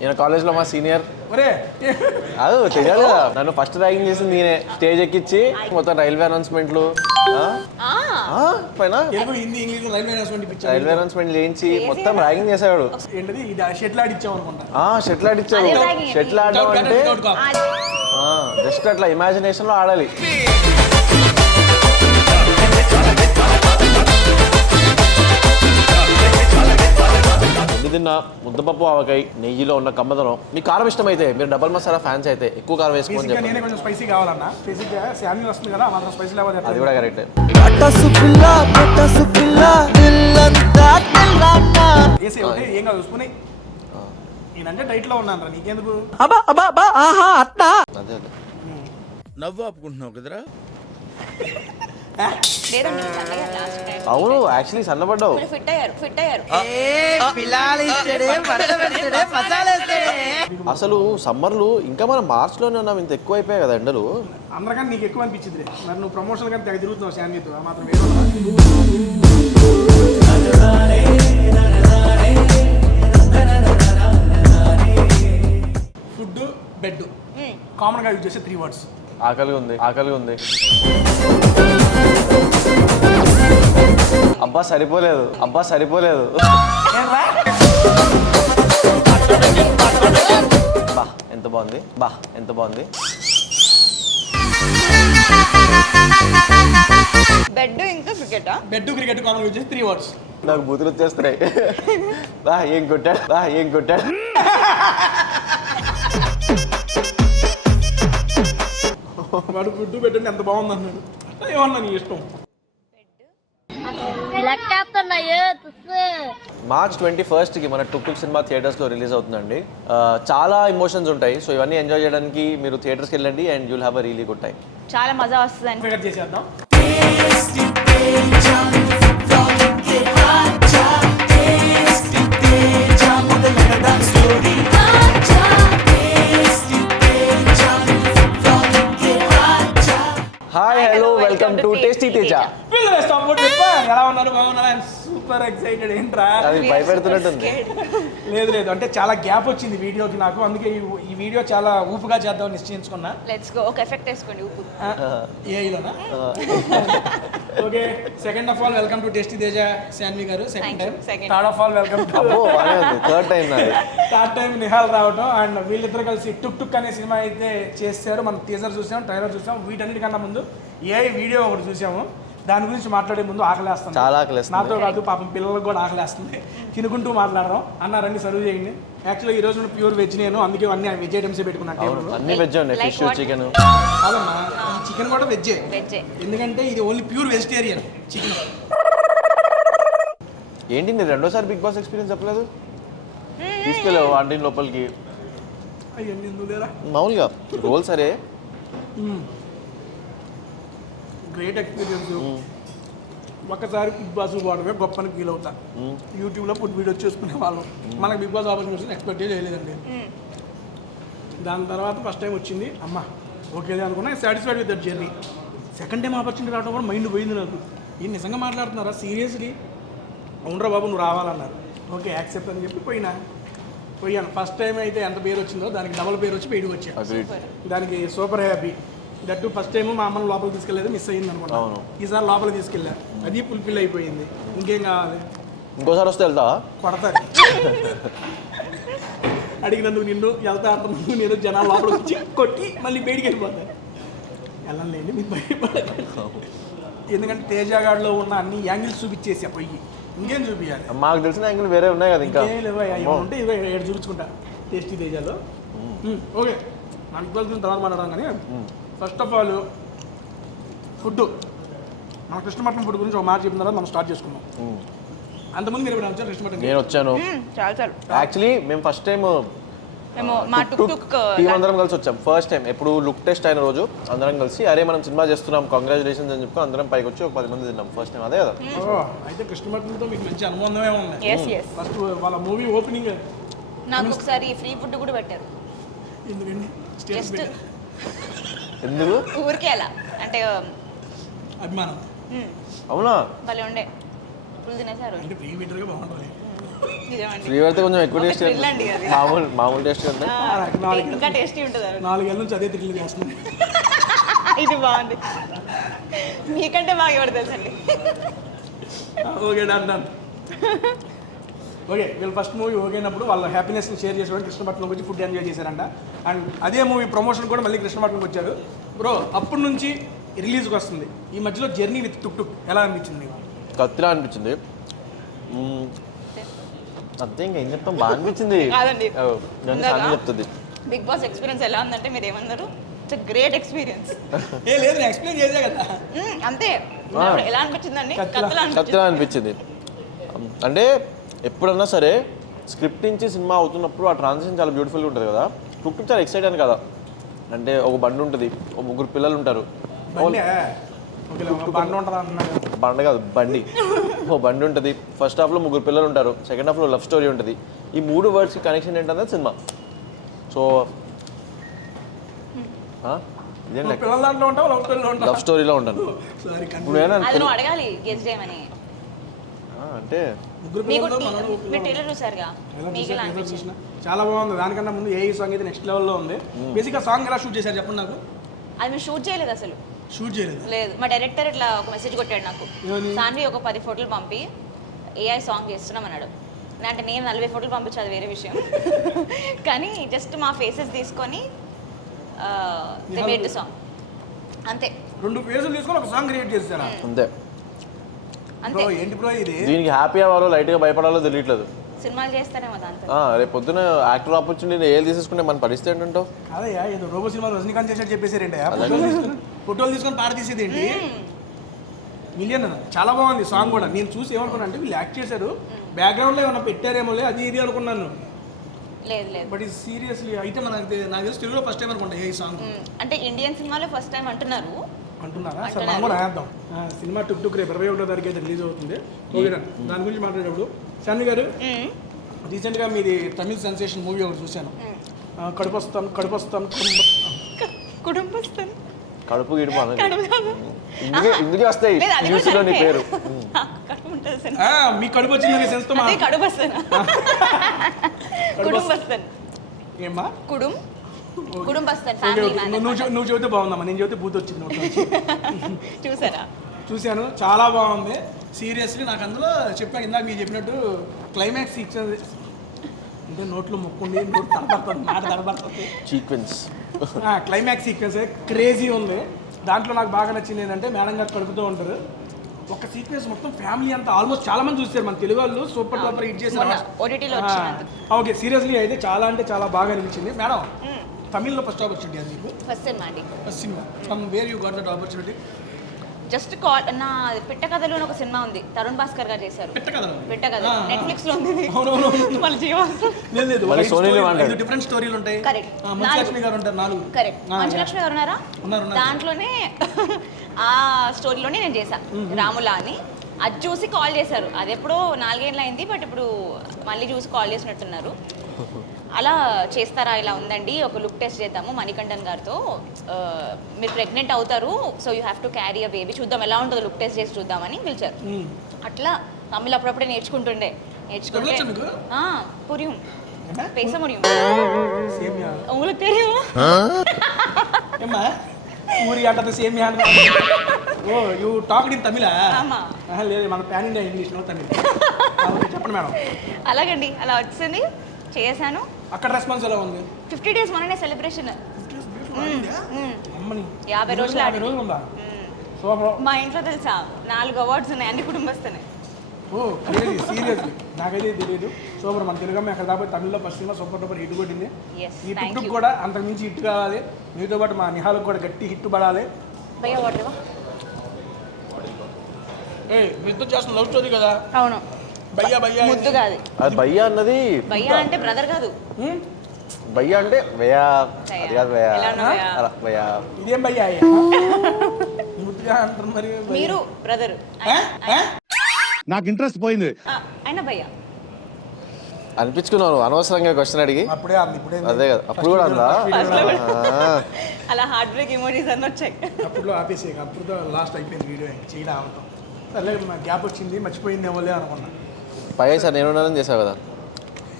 ఈయన కాలేజ్లో మా సీనియర్. అది తెలియాలి కదా, నన్ను ఫస్ట్ ర్యాగింగ్ చేసింది నేనే. స్టేజ్ ఎక్కించి మొత్తం రైల్వే అనౌన్స్మెంట్లు పైన రైల్వే అనౌన్స్మెంట్ చేయించి మొత్తం ర్యాగింగ్ చేసాడు. షటిల్ ఆడిచ్చాడు. షటిల్ ఆడడం అంటే జస్ట్ అట్లా ఇమాజినేషన్లో ఆడాలి. తిన్న ముద్దపప్పు ఆవకాయ నెయ్యిలో ఉన్న కమ్మదనం. మీకు కారం ఇష్టమైతే మీరు డబల్ మసాలా ఫ్యాన్స్ అయితే ఎక్కువ కారం వేసుకోండి. అది కూడా కరెక్ట్. నవ్వు ఆపుకుంటున్నావు కదరా. అవును, యాక్చువల్లీ సన్నపడ్డావు. అసలు సమ్మర్లు ఇంకా మనం మార్చ్ లోనే ఉన్నాం, ఇంత ఎక్కువ అయిపోయాయి కదా ఎండలు. అందరికన్నా నీకు ఎక్కువ అనిపించింది. మరి నువ్వు ప్రమోషన్ కానీ తెగ తిరుగుతున్నావు శాన్వితో, ఆ మాత్రం ఫుడ్ బెడ్ కామన్ గా యూజ్ చేసే 3 words. ఆకలిగా ఉంది. అబ్బా సరిపోలేదు. బా ఎంత బాగుంది. బెడ్ ఇంకా క్రికెట్. క్రికెట్ కామన్ యూజ్ చేసే 3 words. నాకు బూతులు వచ్చేస్తున్నాయి. బా ఏం కొట్టాడు. వాడు ఫుడ్ పెట్టండి ఎంత బాగుంది అన్నాడు. ఏమన్నా నీ ఇష్టం. మార్చ్ 21st కి మన టుక్ సినిమా థియేటర్స్ లో రిలీజ్ అవుతుందండి. చాలా ఎమోషన్స్ ఉంటాయి. సో ఇవన్నీ ఎంజాయ్ చేయడానికి మీరు థియేటర్స్కి వెళ్ళండి and you'll have a really good time. చాలా మజా వస్తుంది. చేసేద్దాం. Hi hello welcome to tasty Teja. ఎలా ఉన్నారు? బాగున్నారా? Super excited. ఏంట్రా అది భయపెడుతున్నట్టుంది. లేదు అంటే చాలా గ్యాప్ వచ్చింది వీడియోకి నాకు, అందుకే ఈ వీడియో చాలా ఊపుగా చేద్దామని నిశ్చయించుకున్నా. Let's go. ఒక ఎఫెక్ట్ వేసుకోండి ఊపు. ఏఐలోనా? Okay. Second of all welcome to tasty Teja Shanvi గారు. Second time. Third of all welcome to third time Nihal రావటం. అండ్ వీళ్ళిద్దరు కలిసి టుక్ అనే సినిమా అయితే చేశారు. మనం టీజర్ చూసాం, ట్రైలర్ చూసాం. వీటన్నిటికన్నా ముందు ఏఐ వీడియో ఒకటి చూసాము. దాని గురించి మాట్లాడే ముందు ఆకలేస్తుంది. చాలా ఆకలేస్తుంది. నాతో కాదు, పాపం పిల్లలకు కూడా ఆకలేస్తుంది. తినుకుంటూ మాట్లాడదాం. అన్నారండి సర్వ్ చేయండి. యాక్చువల్గా ఈ రోజు ప్యూర్ వెజ్ నేను, అందుకే అన్ని వెజ్ ఐటమ్స్ పెట్టుకున్నాను. అన్ని వెజ్ ఉన్నాయి. Fish, chicken. కాదమ్మా, ఈ చికెన్ కూడా వెజ్జే. ఎందుకంటే ఇది ఓన్లీ ప్యూర్ వెజిటేరియన్ చికెన్. ఏంటి మీరు రెండోసారి బిగ్ బాస్ ఎక్స్పీరియన్స్ చెప్పలేదు? తీసుకెళ్ళావు ఆంటీని లోపలికి. అయ్యండి ఎందుకు లేరా? మామూలుగా రోల్ సరే. Great experience. ఒక్కసారి బిగ్ బాస్ పోవడమే గొప్పని ఫీల్ అవుతా. యూట్యూబ్లో ఫుడ్ వీడియోస్ చేసుకునే వాళ్ళం. మనకు బిగ్ బాస్ ఆపర్చునిటీ ఎక్స్పెక్ట్ చేయలేదండి. దాని తర్వాత ఫస్ట్ టైం వచ్చింది. అమ్మ ఓకే అనుకున్నా, satisfied with that journey. Second time opportunity రావడం కూడా మైండ్ పోయింది నాకు. ఈ నిజంగా మాట్లాడుతున్నారా సీరియస్లీ? అవునరా బాబు నువ్వు రావాలన్నారు. ఓకే యాక్సెప్ట్ అని చెప్పి పోయాను. ఫస్ట్ టైం అయితే ఎంత పేరు వచ్చిందో దానికి డబల్ పేరు వచ్చి బయటకు వచ్చాను. దానికి super happy. That first time మా అమ్మని లోపలికి తీసుకెళ్ళేది మిస్ అయ్యింది అనుకుంటా. ఈసారి లోపలికి తీసుకెళ్ళా, అది ఫుల్ఫిల్ అయిపోయింది. ఇంకేం కావాలి? ఇంకోసారి వస్తే వెళ్తా కొడతారు. అడిగినందుకు నిన్ను వెళ్తా అంటున్నందుకు నేను జనాలు లోపలికి వచ్చి కొట్టి మళ్ళీ బయటికి వెళ్ళిపోతాను. వెళ్ళండి మీకు భయపడదు. ఎందుకంటే తేజగాడిలో ఉన్న అన్ని యాంగిల్స్ చూపించేసా పోయి. ఇంకేం చూపించాలి? మాకు తెలిసిన యాంగిల్ వేరే ఉన్నాయి కదా. ఇంకా ఉంటే ఇవే 7 చూపించుకుంటా టేస్టీ తేజాలో. ఓకే నాకు తెలిసిన తర్వాత మాట్లాడడం. కానీ ఫస్ట్ ఆఫ్ ఆల్ ఫుడ్, మన కృష్ణమఠం ఫుడ్ గురించి ఒక మాట చెప్పిన తర్వాత మనం స్టార్ట్ చేసుకున్నాం. అంతకుముందు మీరు ఎప్పుడు వచ్చారు కృష్ణమఠం? నేను వచ్చాను. యాక్చువల్లీ మేము ఫస్ట్ టైం టీం అందరం కలిసి వచ్చాం. ఫస్ట్ టైం ఎప్పుడు లుక్ టెస్ట్ అయిన రోజు అందరం కలిసి అరే మనం సినిమా చేస్తున్నాం కంగ్రాచులేషన్స్ అని చెప్పి అందరం పైకి వచ్చి ఒక 10 మంది తిన్నాం. ఫస్ట్ టైం అదే కదా. అయితే కృష్ణమఠంతో మీకు మంచి అనుబంధమే ఉంది. ఫస్ట్ వాళ్ళ మూవీ ఓపెనింగ్ నాకు ఒకసారి ఫ్రీ ఫుడ్ కూడా పెట్టారు. ఎందుకండి? ఎందుకు? ఊరికే అలా అంటే అభిమానం. అవునా? భలే ఉండే. ఫుల్ తినేసారు. అంటే ప్రీ వింటర్గా బాగుంటుంది. నిజమండి ఫ్రీ పెడితే కొంచెం ఎక్కువ టేస్ట్ thrill అండి అది. మామూలు టేస్ట్ కంటే ఇంకా టేస్టీ ఉంటుంది అది. 4 ఏళ్ళ నుంచి అదే తిరిగి చేస్తున్నాను. ఇది బాగుంది. మీకంటే బాగా ఎవరు తెలుసండి. Okay done. ఓకే వీళ్ళు ఫస్ట్ మూవీ ఓకేనప్పుడు వాళ్ళ హ్యాపీనెస్ని షేర్ చేసుకోవడానికి కృష్ణపట్నంకి వచ్చి ఫుడ్ ఎంజాయ్ చేశారంట. అండ్ అదే మూవీ ప్రమోషన్ కూడా మళ్ళీ కృష్ణపట్నంకి వచ్చారు. బ్రో అప్పటి నుంచి రిలీజ్కి వస్తుంది, ఈ మధ్యలో జర్నీ విత్ టుక్ టుక్ ఎలా అనిపించింది మీకు? కత్తిలా అనిపించింది. అంతే ఇంకా ఏం చెప్తాం, బాగా అనిపించింది. కాదండి. సాంగ్ చెప్తుంది. బిగ్ బాస్ ఎక్స్పీరియన్స్ ఎలా ఉందంటే మీరు ఏమన్నారు? It's great experience. ఏ లేదు నేను ఎక్స్ప్లెయిన్ చేసే కదా. అంతే. నాకు ఎలా అనిపించిందండి? కత్తిలా కత్తిలా అనిపించింది. అంటే ఎప్పుడన్నా సరే స్క్రిప్ట్ నుంచి సినిమా అవుతున్నప్పుడు ఆ ట్రాన్సిషన్ చాలా బ్యూటిఫుల్గా ఉంటుంది కదా. టుక్ చాలా ఎక్సైట్ అని కదా. అంటే ఒక బండి ఉంటుంది, ఒక 3 పిల్లలు ఉంటారు. బండి కాదు బండి, ఓ బండి ఉంటుంది. ఫస్ట్ హాఫ్లో 3 పిల్లలు ఉంటారు, సెకండ్ హాఫ్లో లవ్ స్టోరీ ఉంటుంది. ఈ 3 వర్డ్స్కి కనెక్షన్ ఏంటన్నది సినిమా. సో పిల్లల దాంట్లో ఉంటావు, లవ్ స్టోరీలో ఉంటాను. ఇప్పుడు అది నువ్వు అడగాలి గెస్ చేయమని. అంటే మీరు ట్రైలర్ చూసారుగా, మీకు ఎలా అనిపించింది? చాలా బాగుంది. దానికన్నా ముందు ఏ సాంగ్ అయితే నెక్స్ట్ లెవెల్లో ఉంది. బేసిక్గా సాంగ్ ఎలా షూట్ చేశారు చెప్పండి నాకు. అది మేము షూట్ చేయలేదు అసలు. షూట్ చేయలేదు? లేదు. మా డైరెక్టర్ ఇట్లా ఒక మెసేజ్ కొట్టాడు నాకు, సాన్వి ఒక 10 ఫోటోలు పంపి ఏఐ సాంగ్ చేస్తున్నాం అన్నాడు. అంటే నేను 40 ఫోటోలు పంపించి అది వేరే విషయం. కానీ జస్ట్ మా ఫేసెస్ తీసుకొని దే మేడ్ ది సాంగ్ అంతే. 2 ఫేసులు తీసుకొని ఒక సాంగ్ క్రియేట్ చేస్తారా? అంతే. అంతే. ఏంటి బ్రో ఇది? దీనికి హ్యాపీ అవ్వాలో లైట్గా భయపడాలో తెలియట్లేదు. సినిమాలు చేస్తారేమో దాంతో. రేపు పొద్దున యాక్టర్ ఆపర్చునిటీ ఏది తీసేసుకుంటే మన పరిస్థితి ఏంటంటో. అదయ్యా ఏదో రోబో సినిమా రజనీకాంత్ చేసినట్టు చెప్పేసారేంటి? ఫోటోలు తీసుకొని పాట తీసేది ఏంటి? మిలియన్ చాలా బాగుంది సాంగ్ కూడా. నేను చూసి ఏమనుకున్నా అంటే వీళ్ళు యాక్ట్ చేశారు, బ్యాక్గ్రౌండ్లో ఏమన్నా పెట్టారేమోలే అది ఇది అనుకున్నాను. లేదు లేదు. బట్ ఇది సీరియస్లీ అయితే నాకు తెలిసి తెలుగులో ఫస్ట్ టైం అనుకుంటా ఈ సాంగ్. అంటే ఇండియన్ సినిమాలో ఫస్ట్ టైం అంటున్నారు. అంటున్నారా? సరే మనం కూడా వేద్దాం. సినిమా టుక్ టుక్ రేపు 21వ తారీఖు అయితే రిలీజ్ అవుతుంది. ఓకే దాని గురించి మాట్లాడేటప్పుడు శాన్వి గారు, రీసెంట్గా మీది తమిళ్ సెన్సేషన్ మూవీ ఒకటి చూశాను, కడుపొస్తాను కుటుంబస్తాను కడుపు గిడుపు ఇందుకే వస్తాయి న్యూస్లో నీ పేరు. మీ కడుపు వచ్చింది సెన్స్ తో ఏమ్మా నువ్వు చెబితే బాగుందమ్మా, నేను చెబితే బూత్ వచ్చింది. చూశాను, చాలా బాగుంది. సీరియస్లీ నాకు అందులో చెప్పాను ఇందాక మీరు చెప్పినట్టు క్లైమాక్స్ ఇచ్చేది అంటే నోట్లో మొక్కుండి నోట్ తడబడుతుంది, మాట తడబడుతుంది. సీక్వెన్స్ క్లైమాక్స్ సీక్వెన్స్ క్రేజీ ఉంది. దాంట్లో నాకు బాగా నచ్చింది ఏంటంటే మేడం గారు కడుపుతూ ఉంటారు. ఒక సీక్వెన్స్ మొత్తం ఫ్యామిలీ అంతా ఆల్మోస్ట్ చాలా మంది చూస్తారు, మన తెలుగు వాళ్ళు సూపర్ డూపర్ హిట్ చేశారు. ఓకే సీరియస్లీ అయితే చాలా అంటే చాలా బాగా అనిపించింది. మేడం తమిళ్లో ఫస్ట్ ఆపర్చునిటీ అది మీకు? ఫస్ట్ సినిమా అండి. First cinema. From where you got that opportunity? Just నా పిట్ట కథలో ఒక సినిమా ఉంది, తరుణ్ భాస్కర్ గారు చేశారు. పిట్ట కథ నెట్ఫ్లిక్స్ లో ఉంది. డిఫరెంట్ స్టోరీలు ఉంటాయి. కరెక్ట్. మంచులక్ష్మి గారు ఉంటారు 4. కరెక్ట్. మంచులక్ష్మి గారు ఉన్నారా? దాంట్లోనే ఆ స్టోరీలోనే నేను చేశా రాములా అని. అది చూసి కాల్ చేశారు. అది ఎప్పుడో 4 ఏళ్ళు అయింది, బట్ ఇప్పుడు మళ్ళీ చూసి కాల్ చేసినట్టున్నారు. అలా చేస్తారా, ఇలా ఉందండి, ఒక లుక్ టెస్ట్ చేద్దాము మణికంఠన్ గారితో, మీరు ప్రెగ్నెంట్ అవుతారు, so you have to carry a baby, చూద్దాం ఎలా ఉంటుందో లుక్ టెస్ట్ చేసి చూద్దామని పిలిచారు. అట్లా తమిళ్ అప్పుడప్పుడే నేర్చుకుంటుండే. పురియం పేస ముడియం உங்களுக்கு தெரியும் ఏమ్మా ఊరి ఆటతో same hand. Oh you talked in తమిళా? లేదు మన pan India English no Tamil. చెప్పండి మేడం. అలాగండి, అలా వచ్చింది, చేశాను. అక్కడ రెస్పాన్స్ ఎలా ఉంది? 50 డేస్ మననే సెలబ్రేషన్. 50 రోజులు ఉందా? మా ఇంట్లో తెలుసా 4 అవార్డ్స్ ఉన్నాయి, అన్ని కుటుంబస్తున్నాయి. ఓ క్రేజీ సీరియస్లీ నాకైతే తెలియదు. సూపర్. మన తెలుగమ్మ ఎక్కడ కాబట్టి తమిళ్లో first cinema super duper hit కొట్టింది. ఈ టుక్ కూడా అంతకుమించి హిట్ కావాలి. మీతో పాటు మా నిహాలకు కూడా గట్టి హిట్ పడాలి. భయ్యా వాటర్ మీతో చేస్తున్న లవ్ స్టోరీ కదా? అవును. భయ్యా భయ్యా ముద్దు కాదు అది. భయ్యా అన్నది భయ్యా అంటే బ్రదర్ కాదు. భయ్యా అంటే భయ్యా, అది కాదు భయ్యా. భయ్యా ఇదేం భయ్యా ముద్దుగా అంటారు మరి. మీరు బ్రదర్, నాకు ఇంట్రెస్ట్ పోయింది. అయినా భయ్యా అనిపించుకున్నాను అనవసరంగా క్వశ్చన్ అడిగి. అప్పుడే అదే కదా, అప్పుడు కూడా అందా? అలా హార్ట్ బ్రేక్ ఎమోజీస్ అన్నీ వచ్చాయి. అప్పుడు ఆపేసే, అప్పుడు లాస్ట్ అయిపోయింది వీడియో చేయడం అవటం. సర్లే గ్యాప్ వచ్చింది, మర్చిపోయిందేమోలే అనుకున్నా. పైగా సార్ నేను ఉన్నానని చేసావు కదా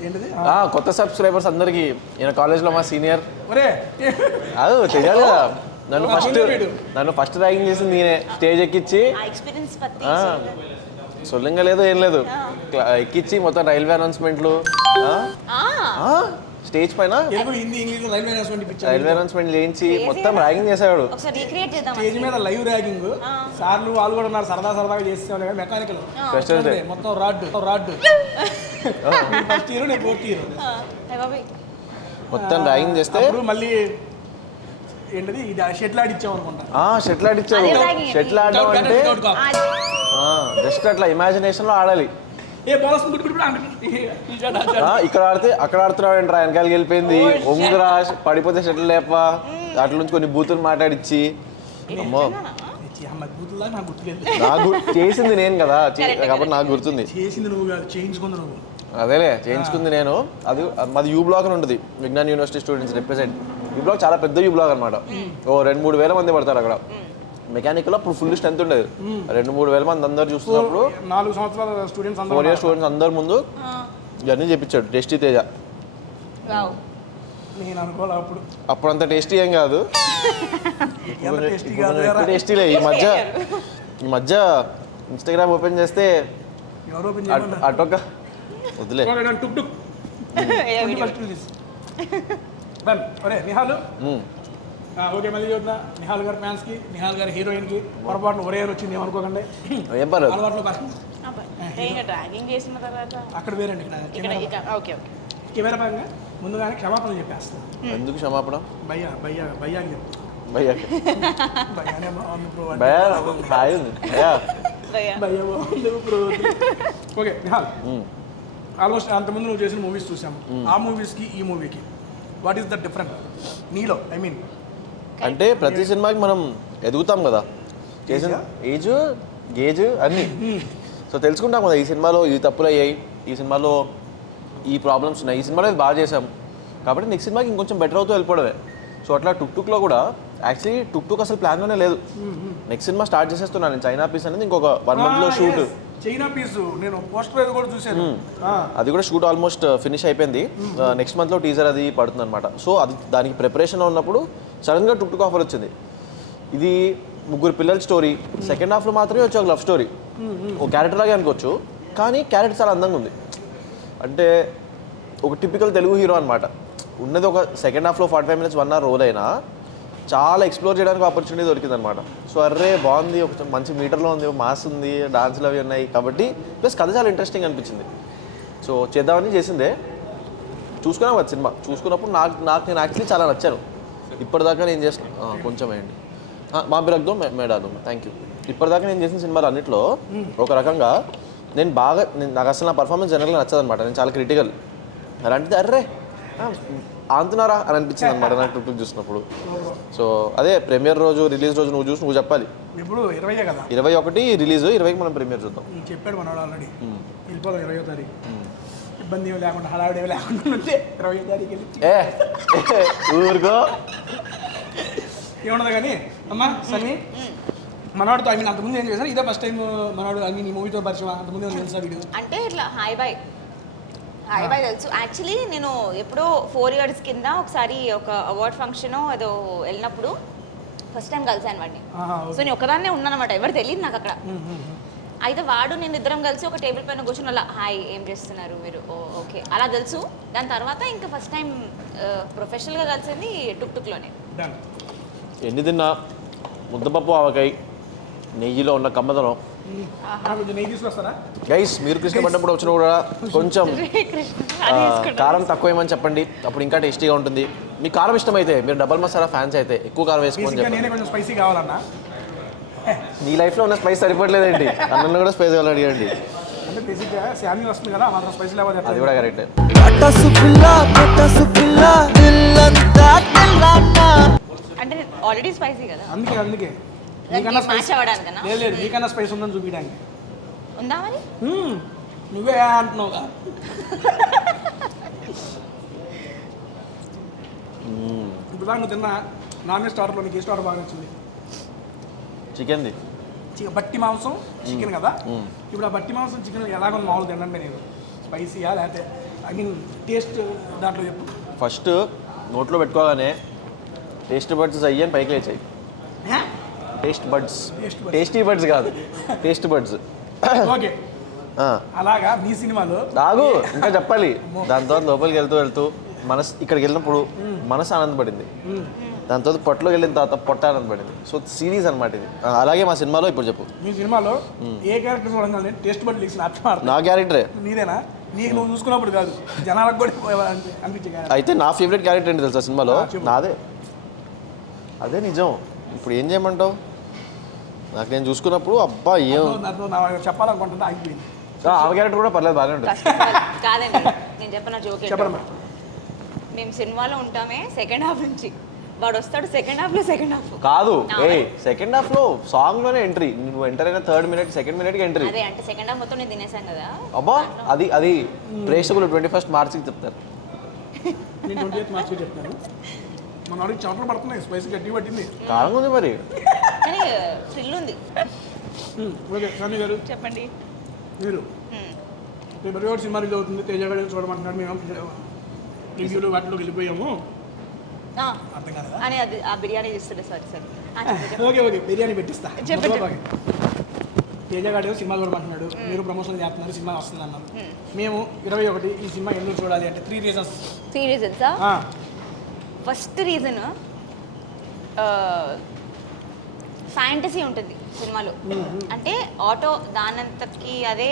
ఏంటిది కొత్త సబ్స్క్రైబర్స్ అందరికి ఈయన కాలేజ్లో మా సీనియర్ ఒరే అది తెలియాలి కదా మా senior వీడు. నన్ను ఫస్ట్ ర్యాగింగ్ చేసింది నేనే స్టేజ్ ఎక్కించి ఆ ఎక్స్పీరియన్స్ పత్తి సొల్లింగా లేదు ఏం లేదు ఎక్కించి మొత్తం రైల్వే అనౌన్స్మెంట్లు స్టేజ్ పైన Telugu Hindi English railway announcement ఇప్పించారు రైల్వే అనౌన్స్మెంట్ చేయించి మొత్తం ర్యాగింగ్ చేసాడు ఒకసారి రీక్రియేట్ చేద్దాం స్టేజ్ మీద లైవ్ ర్యాగింగ్ సార్లు వాళ్ళు కూడా ఉన్నారు సరదాగా చేసేవాళ్ళు కానీ మెకానికల్ Freshers day. మొత్తం రాడ్ ఫస్ట్ ఇయర్ నేను ఫోర్త్ ఇయర్ బాబాయ్ మొత్తం ర్యాగింగ్ చేస్తే అప్పుడు మళ్ళీ ఏంటది ఇది షెటిల్ ఆడిచ్చాం అనుకుంటా షెటిల్ ఆడిచ్చాడు అదే ragging. షెటిల్ ఆడడం అంటే Without cock. జస్ట్ అట్లా ఇమాజినేషన్ లో ఆడాలి ఏ బాల్స్ గుడ్ ఇక్కడ ఆడితే అక్కడ ఆడుతున్నాడు ఏంట్రా వెనకాలకి వెళ్ళిపోయింది ఒంగురా పడిపోతే షెటిల్ లేప అట్ల నుంచి కొన్ని బూతులు మాట్లాడిచ్చి అమ్మో బూతుల్లా నాకు గుర్తులేదు నాకు చేసింది నేను కదా కాబట్టి నాకు గుర్తుంది చేసింది నువ్వు కాదు చేయించుకుంది నువ్వు అదేలే చేయించుకుంది నేను అది మాది యూ బ్లాక్ అని ఉంటుంది Vignan university students represent U block చాలా పెద్ద యూ బ్లాక్ అనమాట ఓ 2-3 వేల మంది పడతారు అక్కడ మెకానికల్ అప్పుడు ఫుల్ స్ట్రెంత్ ఉండేది 2-3 వేల మంది అందరు చూస్తున్నప్పుడు 4 సంవత్సరాల స్టూడెంట్స్ 4 ఇయర్స్ స్టూడెంట్స్ అందరి ముందు ఇవన్నీ చెప్పించాడు టేస్టీ తేజ వావ్ నేను అనుకోలే అప్పుడు అప్పుడు అంత టేస్టీ ఏం కాదు ఎంత టేస్టీ కాదు కదా టేస్టీలే ఈ మధ్య ఇన్స్టాగ్రామ్ ఓపెన్ చేస్తే ఎవరు ఓపెన్ చేయమన్నా అటొక్క వదిలే టుక్ టుక్ ఫస్ట్ రిలీజ్ డన్ ఒరే నిహాల్ ఓకే మళ్ళీ చెప్తున్నా నిహాల్ గారి ఫ్యాన్స్కి నిహాల్ గారి హీరోయిన్కి పొరపాటున ఒరే అని వచ్చింది ఏమనుకోకండి ఏం పర్లేదు అలవాట్లో డ్రాగింగ్ చేసిన తర్వాత అక్కడ వేరండి ఇక్కడ ఇక ఓకే ఓకే కెమెరా పరంగా ముందుగానే క్షమాపణ చెప్పేస్తాను ఎందుకు క్షమాపణ భయ్యా అని చెప్తాను భయ్యా భయ్యానే బాగుంది బ్రో భయ్యా హాయ్ ఉంది భయ్యా భయ్యా భయ్యా బాగుంది బ్రో ఓకే నిహాల్ ఆల్మోస్ట్ అంతకుముందు నువ్వు చేసిన మూవీస్ చూసాము ఆ మూవీస్కి ఈ మూవీకి వాట్ ఈస్ ద డిఫరెంట్ నీలో ఐ మీన్ అంటే ప్రతి సినిమాకి మనం ఎదుగుతాం కదా చేసిన ఏజ్ గేజ్ అన్నీ సో తెలుసుకుంటాం కదా ఈ సినిమాలో ఈ తప్పులు అయ్యాయి ఈ సినిమాలో ఈ ప్రాబ్లమ్స్ ఉన్నాయి ఈ సినిమాలో ఇది బాగా చేసాం కాబట్టి నెక్స్ట్ సినిమాకి ఇంకొంచెం బెటర్ అవుతూ వెళ్ళిపోవడమే సో అట్లా టుక్లో కూడా యాక్చువల్లీ టుక్ అసలు ప్లాన్లోనే లేదు నెక్స్ట్ సినిమా స్టార్ట్ చేసేస్తున్నాను నేను చైనా పీస్ అనేది ఇంకొక 1 monthలో షూట్ చైనా పీస్ నేను పోస్టర్ అది కూడా చూశాను అది కూడా షూట్ ఆల్మోస్ట్ ఫినిష్ అయిపోయింది నెక్స్ట్ మంత్లో టీజర్ అది పడుతుంది అనమాట సో అది దానికి ప్రిపరేషన్లో ఉన్నప్పుడు సడన్గా టుక్ ఆఫర్ వచ్చింది ఇది 3 పిల్లల స్టోరీ సెకండ్ హాఫ్లో మాత్రమే వచ్చి ఒక లవ్ స్టోరీ ఒక క్యారెక్టర్ లాగే అనుకోవచ్చు కానీ క్యారెక్టర్ చాలా అందంగా ఉంది అంటే ఒక టిపికల్ తెలుగు హీరో అనమాట ఉన్నది ఒక సెకండ్ హాఫ్లో 45 minutes 1 hour రోల్ అయినా చాలా ఎక్స్ప్లోర్ చేయడానికి ఆపర్చునిటీ దొరికింది అనమాట సో అర్రే బాగుంది ఒక మంచి మీటర్లో ఉంది మాస్ ఉంది డాన్సులు అవి ఉన్నాయి కాబట్టి ప్లస్ కథ చాలా ఇంట్రెస్టింగ్ అనిపించింది సో చేద్దామని చేసిందే చూసుకున్నాం కదా సినిమా చూసుకున్నప్పుడు నాకు నేను యాక్చువల్లీ చాలా నచ్చాను ఇప్పటిదాకా నేను చేసిన కొంచెం వేయండి మా బిరగ్దో మేడాదు థ్యాంక్ యూ ఇప్పటిదాకా నేను చేసిన సినిమాలు అన్నింటిలో ఒక రకంగా నాకు అసలు నా పర్ఫార్మెన్స్ జనరల్గా నచ్చదు అనమాట నేను చాలా క్రిటికల్ అలాంటిది అర్రే ఆంతున్నారా అని అనిపించింది అనమాట నాకు టుక్ చూసినప్పుడు సో అదే ప్రీమియర్ రోజు రిలీజ్ రోజు నువ్వు చెప్పాలి ఇప్పుడు 20 కదా 21 రిలీజ్ 20కి మనం ప్రీమియర్ చూద్దాం చెప్పాడు మనవాడు ఆల్రెడీ వెళ్ళిపోదాం 20వ తారీఖు ఇబ్బంది ఏమి లేకుండా హడావిడి ఏమి లేకుండా ఉంటే 20వ తారీఖు వెళ్ళి ఊరుకో ఏమన్నది కానీ అమ్మా సన్నీ మనవాడితో ఐ మీన్ అంతకుముందు ఏం చేశారు ఇదే ఫస్ట్ టైం మనవాడు ఐ మీన్ ఈ మూవీతో పరిచయం అంతకుముందు ఏమైనా తెలుసా వీడియో అంటే ఇట్లా హాయ్ బాయ్ తెలుసు యాక్చువల్లీ నేను ఎప్పుడో 4 years కింద ఒకసారి ఒక అవార్డ్ ఫంక్షన్ ఏదో వెళ్ళినప్పుడు ఫస్ట్ టైం కలిసాను వాడిని సో నేను ఒకదాన్నే ఉన్నానమాట ఎవరు తెలియదు నాకు అక్కడ అయితే వాడు నేను ఇద్దరం కలిసి ఒక టేబుల్ పైన కూర్చొని అలా హాయ్ ఏం చేస్తున్నారు మీరు ఓకే అలా తెలుసు దాని తర్వాత ఇంకా ఫస్ట్ టైం ప్రొఫెషనల్గా కలిసింది టుక్లోనే ఎన్ని తిన్నా ముద్దపప్పు ఆవకాయ నెయ్యిలో ఉన్న కమ్మదనం కొంచెం నెయ్యి తీసుకొస్తారా గైస్ మీరు కృష్ణ పడ్డప్పుడు వచ్చిన కూడా కొంచెం కారం తక్కువ ఏమని చెప్పండి అప్పుడు ఇంకా టేస్టీగా ఉంటుంది మీకు కారం ఇష్టమైతే మీరు డబల్ మసాలా ఫ్యాన్స్ అయితే ఎక్కువ కారం వేసుకోమని బేసిక్గా చెప్పండి నేనే కొంచెం స్పైసీ కావాలన్నా నీ లైఫ్లో ఉన్న స్పైస్ సరిపోవట్లేదండి అన్నంలో కూడా స్పైస్ కావాలి అడిగండి అంటే బేసిక్గా శామీ వస్తుంది కదా మాత్రం స్పైసీ లేకపోతే అది కూడా కరెక్టే అంటే ఆల్రెడీ స్పైసీ కదా అందుకే నీకన్నా మ్యాచ్ స్పైసీ అవ్వడానికన్నా లేదు నీకన్నా స్పైస్ ఉందని చూపించడానికి ఉందా మరి నువ్వే అంటున్నావుగా ఇప్పుడు దాకా నువ్వు తిన్నా నాన్ వెజ్ స్టార్టర్లో నీకు ఏ స్టార్టర్ బాగా నచ్చింది చికెన్ది బట్టి మాంసం చికెన్ కదా ఇప్పుడు ఆ బట్టి మాంసం చికెన్ ఎలాగో మామూలు తినండి నేను స్పైసీయా లేకపోతే ఐ మీన్ టేస్ట్ దాంట్లో చెప్పు ఫస్ట్ నోట్లో పెట్టుకోగానే టేస్ట్ బడ్స్ అయ్యని పైకి లేచాయి. టేస్ట్ బడ్స్, టేస్టీ బడ్స్ కాదు, టేస్ట్ బడ్స్. ఓకే అలాగా మీ సినిమాలో దాగు ఇంకా చెప్పాలి. దాని తర్వాత లోపలికి వెళ్తూ మనసు ఇక్కడికి వెళ్ళినప్పుడు మనసు ఆనందపడింది. దాని తర్వాత పొట్టలోకి వెళ్ళిన తర్వాత పొట్ట ఆనందపడింది. సో సిరీస్ అనమాట ఇది. అలాగే మా సినిమాలో ఇప్పుడు చెప్పు. మీ సినిమాలో ఏ క్యారెక్టర్ చూడంగానే టేస్ట్ బడ్ లీక్స్ నా క్యారెక్టరే. నీదేనా? నీకు నువ్వు చూసుకున్నప్పుడు కాదు, జనాలకు కూడా అనిపించే క్యారెక్టర్. అయితే నా ఫేవరెట్ క్యారెక్టర్ ఏంటి తెలుసా సినిమాలో? నాదే. అదే నిజం. ఇప్పుడు ఏం చేయమంటావు? నాకు నేను చూసుకున్నప్పుడు అబ్బా ఏం చెప్పాలనుకుంటున్నా ఆగిపోయింది. ఆ క్యారెక్టర్ కూడా పర్లేదు, బాగానే ఉంటుంది. కాదండి నేను చెప్పిన జోక్ చెప్పండి. మేము సినిమాలో ఉంటామే సెకండ్ హాఫ్ నుంచి, వాడు వస్తాడు సెకండ్ హాఫ్ కాదు. సెకండ్ హాఫ్ లో సాంగ్ లోనే ఎంట్రీ. నువ్వు ఎంటర్ అయిన థర్డ్ మినిట్ సెకండ్ మినిట్ కి ఎంట్రీ. అదే అంటే సెకండ్ హాఫ్ మొత్తం నేను తినేసాం కదా. అబ్బా అది ప్రేక్షకులు 21 మార్చికి చెప్తారు. నేను 28 మార్చికి చెప్తాను. మన వాడికి చోట్ల పడుతున్నాయి, స్పైసీ గట్టి పట్టింది, కారం ఉంది మరి. కానీ థ్రిల్ ఉంది. ఓకే స్వామి గారు చెప్పండి. మీరు ఫిబ్రవరి ఒకటి సినిమా రిలీజ్ అవుతుంది, తేజ గారు చూడమంటున్నారు. మేము రివ్యూలు వాటిలోకి వెళ్ళిపోయాము. అర్థం కాదా అని అది ఆ బిర్యానీ చేస్తుండే. సారీ ఓకే బిర్యానీ పెట్టిస్తా. చెప్పండి. తేజ గారు సినిమా చూడమంటున్నాడు, మీరు ప్రమోషన్ చేస్తున్నారు, సినిమా వస్తుంది అన్నాం. మేము 21 ఈ సినిమా ఎందుకు చూడాలి అంటే 3 reasons. 3 reasons. First reason fantasy ఉంటుంది సినిమాలో. అంటే ఆటో దానంతకి అదే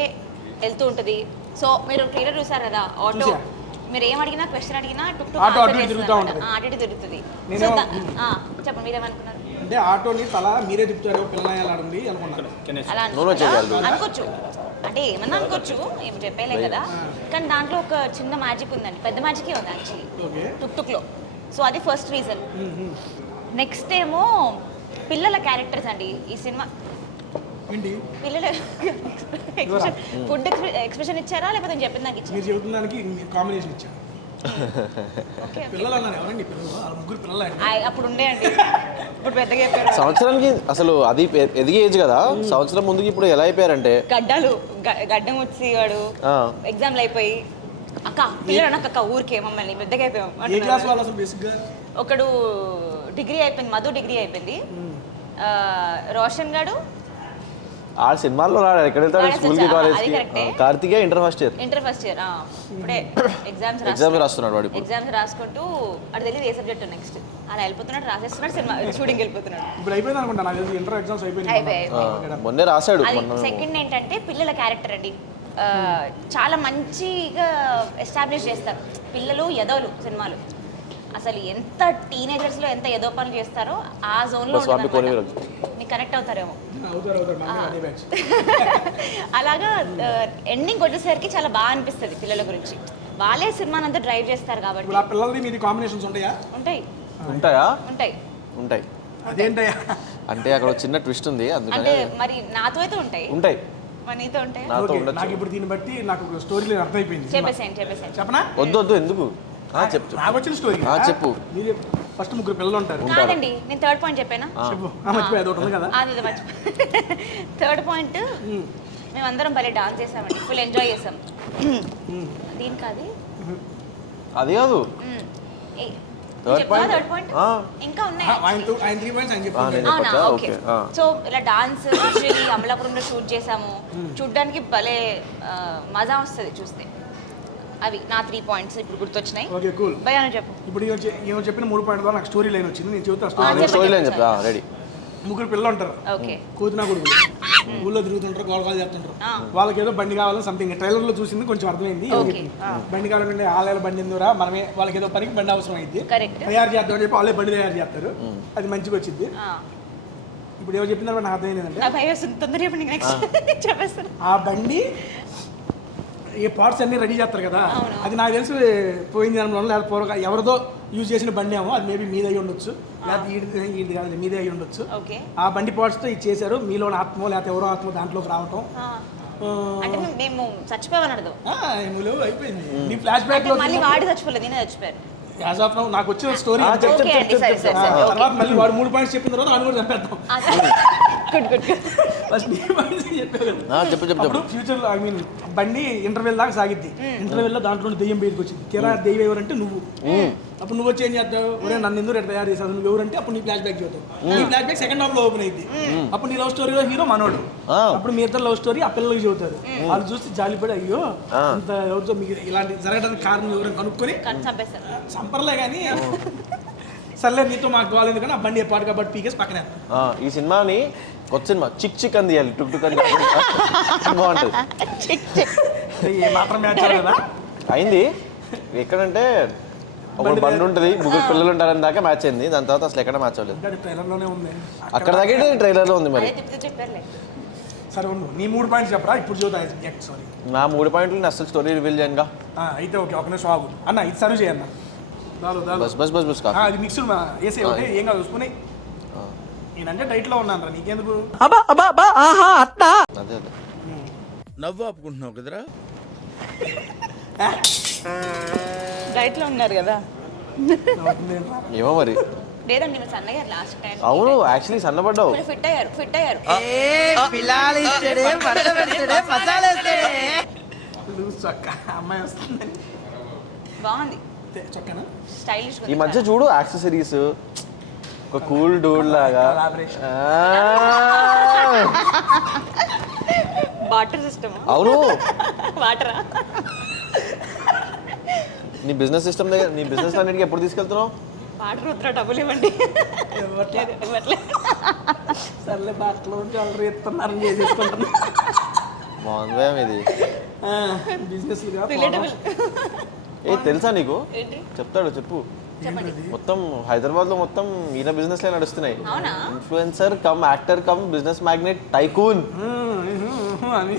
వెళ్తూ ఉంటుంది. సో మీరు ట్రైలర్ చూసారు కదా, ఆటో మీరు ఏం అడిగినా క్వశ్చన్ అడిగినా టుక్ టుక్ అటు ఇటు తిరుగుతుంది. సో చెప్పండి మీరేమనుకున్నారు? అంటే ఆటోని తల మీరే తిప్పుతారు, పిల్లలాడండి అనుకున్నారు. అలా అనుకోవచ్చు, అంటే ఏమన్నా అనుకోవచ్చు, ఏం చెప్పేలే కదా. కానీ దాంట్లో ఒక చిన్న మ్యాజిక్ ఉందండి, పెద్ద మ్యాజికే ఉంది యాక్చువల్లీ టుక్ టుక్లో. సో అది ఫస్ట్ రీజన్. నెక్స్ట్ ఏమో పిల్లల క్యారెక్టర్స్ అండి ఈ సినిమా. పిల్లల ఫుడ్ ఎక్స్ప్రెషన్ ఇచ్చారా లేకపోతే నేను చెప్పిన దానికి మీరు చెబుతున్న దానికి కాంబినేషన్ ఇచ్చారు. పిల్లలు అన్నారు ఎవరండి? పిల్లలు ముగ్గురు పిల్లలు అప్పుడు ఉండే అండి, ఇప్పుడు పెద్దగా అయిపోయారు. సంవత్సరానికి అసలు అది ఎదిగే ఏజ్ కదా. సంవత్సరం ముందుకి ఇప్పుడు ఎలా అయిపోయారంటే గడ్డం వచ్చి వాడు ఎగ్జామ్లు అయిపోయి అక్క పిల్లలు అక్క ఊరికే మమ్మల్ని పెద్దగా అయిపోయాం. ఒకడు డిగ్రీ అయిపోయింది, మధు డిగ్రీ అయిపోయింది. రోషన్ గాడు ఆ సినిమాల్లో రాడు, ఎక్కడ వెళ్తాడు? స్కూల్ కి, కాలేజ్ కి. కార్తికేయ ఇంటర్ ఫస్ట్ ఇయర్ ఇప్పుడే ఎగ్జామ్స్ రాస్తున్నాడు వాడు. ఎగ్జామ్స్ రాసుకుంటూ అది తెలియదు ఏ సబ్జెక్ట్ నెక్స్ట్ అలా వెళ్ళిపోతున్నాడు, రాసేస్తున్నాడు, సినిమా షూటింగ్ వెళ్ళిపోతున్నాడు. ఇప్పుడు అయిపోయింది అనుకుంటా, నాకు ఇంటర్ ఎగ్జామ్స్ అయిపోయింది. మొన్నే రాశాడు. సెకండ్ ఏంటంటే పిల్లల క్యారెక్టర్ అండి చాలా మంచిగా ఎస్టాబ్లిష్ చేస్తారు. పిల్లలు ఎదవలు సినిమాలు అసలు ఎంత టీనేజర్స్లో ఎంత ఎదో పనులు చేస్తారో ఆ జోన్లో మీకు కనెక్ట్ అవుతారేమో. అలాగా ఎండింగ్ వచ్చేసరికి చాలా బాగా అనిపిస్తుంది పిల్లల గురించి. వాళ్ళే సినిమానంతా డ్రైవ్ చేస్తారు కాబట్టి. ఉంటాయి. అంటే అక్కడ చిన్న ట్విస్ట్ ఉంది, అంటే మరి నాతో అయితే ఉంటాయి. మరి నీతో ఉంటాయి. నాకు ఇప్పుడు దీన్ని బట్టి నాకు స్టోరీ అర్థమైపోయింది. చెప్పేసాను. చెప్పనా? వద్దు ఎందుకు నాకు వచ్చిన స్టోరీ చెప్పు. ఫస్ట్ ముగ్గురు పిల్లలు ఉంటారు. కాదండి నేను థర్డ్ పాయింట్ చెప్పానా? థర్డ్ పాయింట్ మేమందరం భలే డాన్స్ చేసామండి, ఫుల్ ఎంజాయ్ చేసాం. దీనికి అది కాదు థర్డ్ పాయింట్ ఇంకా ఉన్నాయి. సో ఇలా డాన్స్ అమలాపురంలో షూట్ చేసాము. చూడ్డానికి భలే మజా వస్తుంది చూస్తే. అవి నా 3 పాయింట్స్ ఇప్పుడు గుర్తొచ్చినాయి. Okay cool. భయాను చెప్పు. ఇప్పుడు ఈయన చెప్పిన 3 పాయింట్ల నాకు స్టోరీ లైన్ వచ్చింది, నేను చెబుతా. స్టోరీ లైన్ చెప్తా. రెడీ. ముగ్గురు పిల్లలు ఉంటారు, కూతునా కొడుకు, ఊళ్ళో తిరుగుతుంటారు, గోడకాలు చెప్తుంటారు. వాళ్ళకి ఏదో బండి కావాలని సంథింగ్ ట్రైలర్ లో చూసింది కొంచెం అర్థమైంది. బండి కావాలంటే ఆలయాల బండి ఎందుకురా, మనమే వాళ్ళకి ఏదో పనికి బండి అవసరం అయింది, తయారు చేద్దామని చెప్పి వాళ్ళే బండి తయారు చేస్తారు. అది మంచిగా వచ్చింది. ఇప్పుడు ఏమో చెప్పిన నాకు అర్థమైంది అంటే ఆ బండి ఈ పార్ట్స్ అన్ని రెడీ చేస్తారు కదా, అది నాకు తెలిసి పోయింది అనుకోవడం, లేకపోతే పూర్వక ఎవరిదో యూజ్ చేసిన బండి ఏమో, అది మేబీ మీదే అయి ఉండొచ్చు, లేకపోతే మీదే అయి ఉండొచ్చు. ఆ బండి పార్ట్స్తో ఇది చేశారు. మీలో ఆత్మ లేకపోతే ఎవరో ఆత్మ దాంట్లోకి రావటం. మేము చచ్చిపోయామని అర్థం. అయిపోయింది. నీ ఫ్లాష్ బ్యాక్ లో మళ్ళీ వాడి చచ్చిపోలేదు, నేనే చచ్చిపోయాను. యాజ్ ఆఫ్ నౌ నాకు వచ్చిన స్టోరీ తర్వాత మళ్ళీ వాడు 3 పాయింట్స్ చెప్పిన తర్వాత ఆయన కూడా చంపేద్దాం. Good good good. ఫస్ట్ నీ పాయింట్స్ చెప్పారు చెప్పు చెప్పు అప్పుడు చెప్పు ఫ్యూచర్ లో ఐ మీన్ బండి ఇంటర్వెల్ దాకా సాగిద్ది ఇంటర్వెల్ లో దాంట్లో దెయ్యం బయటకు వచ్చింది కిరా దెయ్యం ఎవరంటే నువ్వు అప్పుడు నువ్వు వచ్చి ఏం చేస్తావు ఒరే నన్ను ఎందుకు రెడ్ తయారు చేసావు నువ్వు ఎవరంటే అప్పుడు నీ ఫ్లాష్ బ్యాక్ చూస్తావు నీ ఫ్లాష్ బ్యాక్ సెకండ్ హాఫ్ లో ఓపెన్ అయింది అప్పుడు నీ లవ్ స్టోరీలో హీరో మనోడు అప్పుడు మీ ఇద్దరు లవ్ స్టోరీ ఆ పిల్లలకి చెబుతారు వాళ్ళు చూసి జాలిపడి అయ్యో అంత ఎవరితో మీకు ఇలాంటి జరగడానికి కారణం ఎవరైనా కనుక్కొని చంపేస్తారు. సంపర్లే కానీ సర్లే నీతో మాకు కావాలి ఎందుకంటే ఆ బండి ఎప్పటి కాబట్టి పీకేసి పక్కనే ఈ సినిమాని కొత్త సినిమా చిక్ చిక్ అని తీయాలి టుక్ టుక్ అని బాగుంటుంది. ఏ మాత్రం మ్యాచ్ కదా అయింది ఎక్కడంటే ఒక బండి ఉంటుంది ముగ్గురు పిల్లలు ఉంటారని దాకా మ్యాచ్ అయింది దాని తర్వాత అసలు ఎక్కడ మ్యాచ్ అవ్వలేదు. ఇంకా ట్రైలర్లోనే ఉంది అక్కడ దాకా ట్రైలర్లో ఉంది మరి. అదే చెప్తే చెప్పారులే. సరే ఉండు నీ 3 పాయింట్స్ చెప్పరా ఇప్పుడు చూద్దాం సారీ నా 3 పాయింట్లు అసలు స్టోరీ రివీల్ చేయనుగా. అయితే ఓకే ఒక నిమిషం ఆగు అన్న ఇది సర్వ్ చేయన్న దాలు దాలు బస్ బస్ బస్ బస్ కా అది మిక్స్డ్ వేసే ఒకటి ఏం కాదు చూసుకుని నేనంటే డైట్లో ఉన్నాను రా నీకెందుకు అదే అదే నవ్వు ఆపుకుంటున్నావు కదరా. డైట్ లో ఉన్నారు కదా. ఏమో మరి. లేదండి మీరు సన్నగారు లాస్ట్ టైం. అవును యాక్చువల్లీ సన్నపడ్డావు. ఫిట్ అయ్యారు ఫిట్ అయ్యారు. లూజ్ చొక్క అమ్మాయి వస్తుంది బాగుంది చొక్కనా స్టైలిష్. ఈ మధ్య చూడు యాక్సెసరీస్ ఒక కూల్ డూడ్ లాగా. Collaboration. Water system. అవును వాటరా? నీ బిజినెస్ సిస్టమ్ దగ్గర నీ బిజినెస్ అన్నిటికీ ఎప్పుడు తీసుకెళ్తున్నావు? వాటర్ ఉత్తర డబ్బులు ఇవ్వండి. ఇవ్వట్లేదు. సర్లే బాటలో జ్యువెలరీ ఇస్తున్నారని చేసేసుకుంటున్నా బాగుంది ఇది బిజినెస్గా రిలేటబుల్. తెలుసా నీకు? ఏంటి చెప్తాడు చెప్పు. చెప్పండి. మొత్తం హైదరాబాద్ లో మొత్తం ఈయన బిజినెస్ లే నడుస్తున్నాయి. అవునా? Influencer cum actor cum business magnate tycoon అని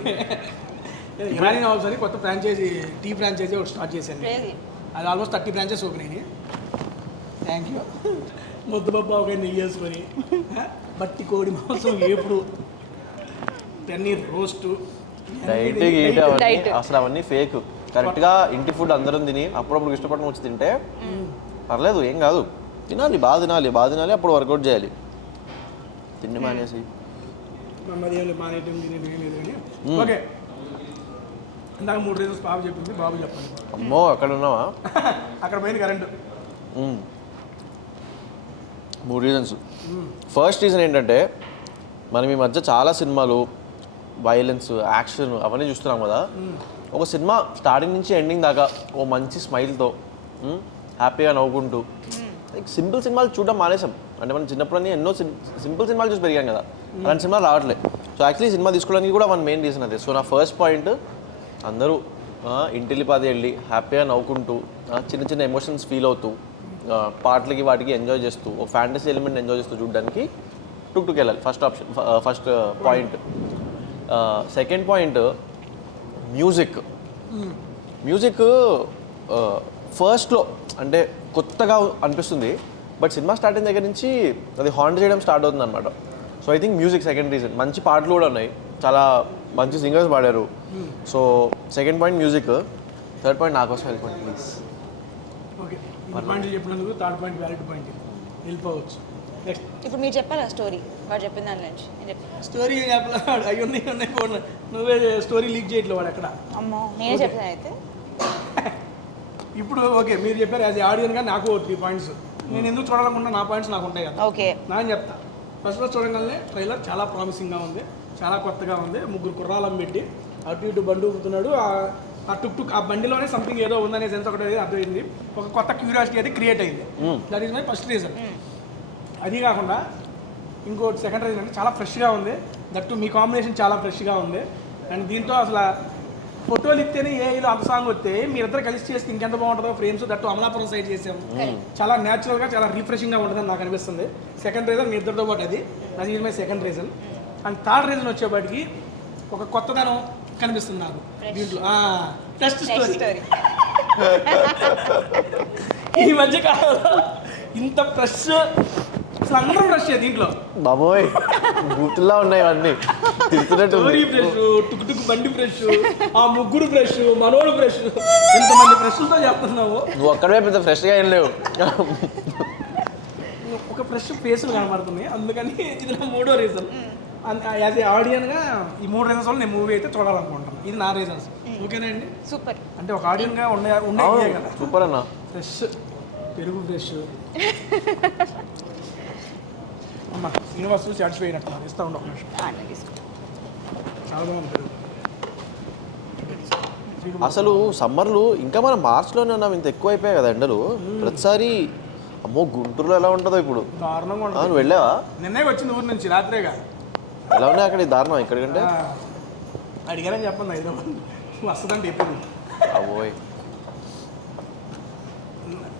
ఇరానీ నవాబ్స్ అని కొత్త ఫ్రాంచైజీ టీ ఫ్రాంచైజీ ఒకటి స్టార్ట్ చేశాను. క్రేజీ. అది ఆల్మోస్ట్ 30 బ్రాంచెస్ ఓపెన్ అయినాయి. Thank you. ముద్దపప్పు ఒక నెయ్యి వేసుకొని బట్టి కోడి మాంసం ఏపుడు పన్నీర్ రోస్టు డైట్ గీట్ అవన్నీ అసలు అవన్నీ ఫేక్. కరెక్ట్గా ఇంటి ఫుడ్ అందరం తిని అప్పుడప్పుడు ఇష్టపడడం వచ్చి తింటే పర్లేదు ఏం కాదు. తినాలి బాగా తినాలి అప్పుడు వర్కౌట్ చేయాలి. తిండి మానేసి మమ్మది ఏం లేదు మానేయటం తినేయటం ఏం లేదు కానీ ఓకే ఇందాక 3 రీజన్స్ బాబు చెప్పింది బాబు చెప్పండి. అమ్మో అక్కడ ఉన్నావా? అక్కడ పోయింది కరెంటు. 3 రీజన్స్. ఫస్ట్ రీజన్ ఏంటంటే మనం ఈ మధ్య చాలా సినిమాలు వైలెన్స్ యాక్షన్ అవన్నీ చూస్తున్నాం కదా. ఒక సినిమా స్టార్టింగ్ నుంచి ఎండింగ్ దాకా ఓ మంచి స్మైల్తో హ్యాపీగా నవ్వుకుంటూ లైక్ సింపుల్ సినిమాలు చూడడం మానేసాం. అంటే మనం చిన్నప్పుడు ఎన్నో సింపుల్ సినిమాలు చూసి పెరిగాం కదా, అలాంటి సినిమాలు రావట్లేదు. సో యాక్చువల్లీ సినిమా తీసుకోవడానికి కూడా మన మెయిన్ రీజన్ అదే. సో నా ఫస్ట్ పాయింట్ అందరూ ఇంటిల్లిపాది వెళ్ళి హ్యాపీగా నవ్వుకుంటూ చిన్న చిన్న ఎమోషన్స్ ఫీల్ అవుతూ పాటలకి వాటికి ఎంజాయ్ చేస్తూ ఒక ఫ్యాంటసీ ఎలిమెంట్ ఎంజాయ్ చేస్తూ చూడడానికి టుక్ వెళ్ళాలి. First point. Second point music ఫస్ట్లో అంటే కొత్తగా అనిపిస్తుంది, బట్ సినిమా స్టార్ట్ అయిన దగ్గర నుంచి అది హాంట్ చేయడం స్టార్ట్ అవుతుంది అనమాట. So I think music second reason. మంచి పాటలు కూడా ఉన్నాయి, చాలా మంచి సింగర్స్ పాడారు. So second point music. Third point నా కోసం వెళ్ళిపోండి ప్లీజ్. ఓకే పాయింట్లు చెప్పినందుకు థర్డ్ పాయింట్ వ్యాలిడ్ పాయింట్ వెళ్ళిపోవచ్చు. నెక్స్ట్ ఇప్పుడు మీరు చెప్పాలి స్టోరీ వాడు చెప్పిన దాని నుంచి. నేను చెప్పాను స్టోరీ చెప్పలేదు అవి ఉన్నాయి ఫోన్ నువ్వే స్టోరీ లీక్ చేయట్లేదు వాడు ఎక్కడ. అమ్మో నేనే చెప్పాను అయితే. ఇప్పుడు ఓకే మీరు చెప్పారు యాజ్ ఏ ఆడియన్గా నాకు 3 పాయింట్స్. నేను ఎందుకు చూడాలనుకుంటున్నా నా పాయింట్స్ నాకు ఉంటాయి కదా. ఓకే నేను చెప్తా. ఫస్ట్ చూడగానే ట్రైలర్ చాలా ప్రామిసింగ్గా ఉంది, చాలా కొత్తగా ఉంది. 3 కుర్రాలను పెట్టి అటు ఇటు బండి ఊపుతున్నాడు. ఆ టుక్ ఆ బండిలోనే సంథింగ్ ఏదో ఉందనే సెన్స్ ఒకటి అర్థమైంది. ఒక కొత్త క్యూరియాసిటీ అది క్రియేట్ అయింది. That is my first reason. అది కాకుండా ఇంకోటి సెకండ్ రీజన్ అంటే చాలా ఫ్రెష్గా ఉంది. దట్టు మీ కాంబినేషన్ చాలా ఫ్రెష్గా ఉంది. అండ్ దీంతో అసలు ఫోటోలు ఇస్తేనే ఏలో అంత సాంగ్ వస్తే మీరిద్దరు కలిసి చేస్తే ఇంకెంత బాగుంటుందో. ఫ్రేమ్స్ దట్టు అమలాపురం సైడ్ చేసాము. చాలా న్యాచురల్గా చాలా రిఫ్రెషింగ్గా ఉంటుందని నాకు అనిపిస్తుంది. సెకండ్ రీజన్ మీ ఇద్దరితో పాటు అది is my second reason. And third reason వచ్చేపాటికి ఒక కొత్తదనం కనిపిస్తుంది నాకు దీంట్లో. ఫస్ట్ స్టోరీ ఈ మధ్య కాలంలో ఇంత ఫ్రెష్ అసలు అందరూ ఫ్రెష్ దీంట్లో. బాబోయ్ బూతుల్లా ఉన్నాయి అవన్నీ తిరుగుతున్నట్టు. స్టోరీ ఫ్రెష్, టుక్ టుక్ బండి ఫ్రెష్, ఆ ముగ్గురు ఫ్రెష్, మనోడు ఫ్రెష్, ఇంతమంది ఫ్రెష్లతో చెప్తున్నావు. నువ్వు ఒక్కడే పెద్ద ఫ్రెష్గా ఏం లేవు. ఒక ఫ్రెష్ ఫేసులు కనబడుతుంది, అందుకని ఇది నా 3వ రీజన్. యాజ్ ఏ ఆడియన్గా ఈ 3 రీజన్స్ వల్ల నేను మూవీ అయితే చూడాలనుకుంటాను. ఇది నా రీజన్స్. ఓకేనా అండి? సూపర్. అంటే ఒక ఆడియన్గా ఉండే కదా. సూపర్ అన్న. ఫ్రెష్ పెరుగు ఫ్రెష్ అమ్మ శ్రీనివాస్ సాటిస్ఫై అయినట్టు ఇస్తా ఉండే ఒక నిమిషం. చాలా బాగుంది పెరుగు. అసలు సమ్మర్లు ఇంకా మనం మార్చ్లోనే ఉన్నాం, ఇంత ఎక్కువ అయిపోయాయి కదా ఎండలు ప్రతిసారి. అమ్మో గుంటూరులో ఎలా ఉంటుందో ఇప్పుడు. దారుణంగా ఉంటుంది. నువ్వు వెళ్ళావా? నిన్నే వచ్చింది ఊరి నుంచి రాత్రేగా. ఎలా ఉన్నాయి అక్కడ ఈ దారుణం ఇక్కడికంటే? అడిగారని చెప్పండి హైదరాబాద్ వస్తుందంటే ఎప్పుడు అవోయ్